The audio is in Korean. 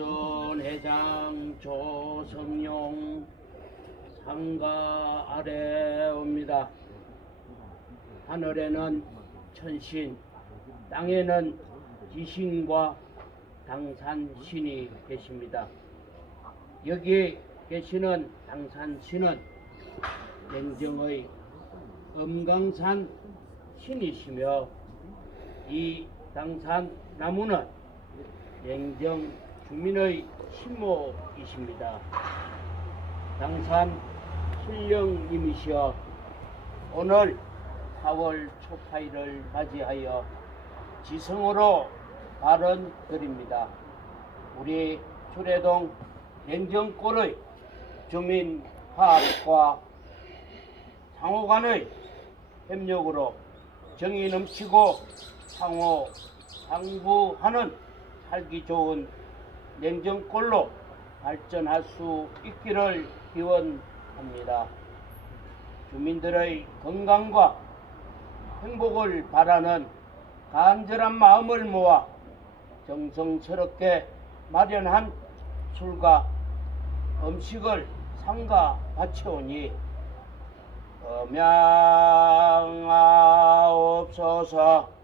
회장 조성용 상가 아래 옵니다. 하늘에는 천신, 땅에는 지신과 당산신이 계십니다. 여기 계시는 당산신은 냉정의 엄강산 신이시며 이 당산 나무는 냉정 주민의 신모이십니다. 당산 신령님이시여 오늘 4월 초파일을 맞이하여 지성으로 발언 드립니다. 우리 수레동 냉정골의 주민 화합과 상호 간의 협력으로 정이 넘치고 상호 상부하는 살기 좋은 냉정골로 발전할 수 있기를 기원합니다. 주민들의 건강과 행복을 바라는 간절한 마음을 모아 정성스럽게 마련한 술과 음식을 상가 바쳐오니 음양하옵소서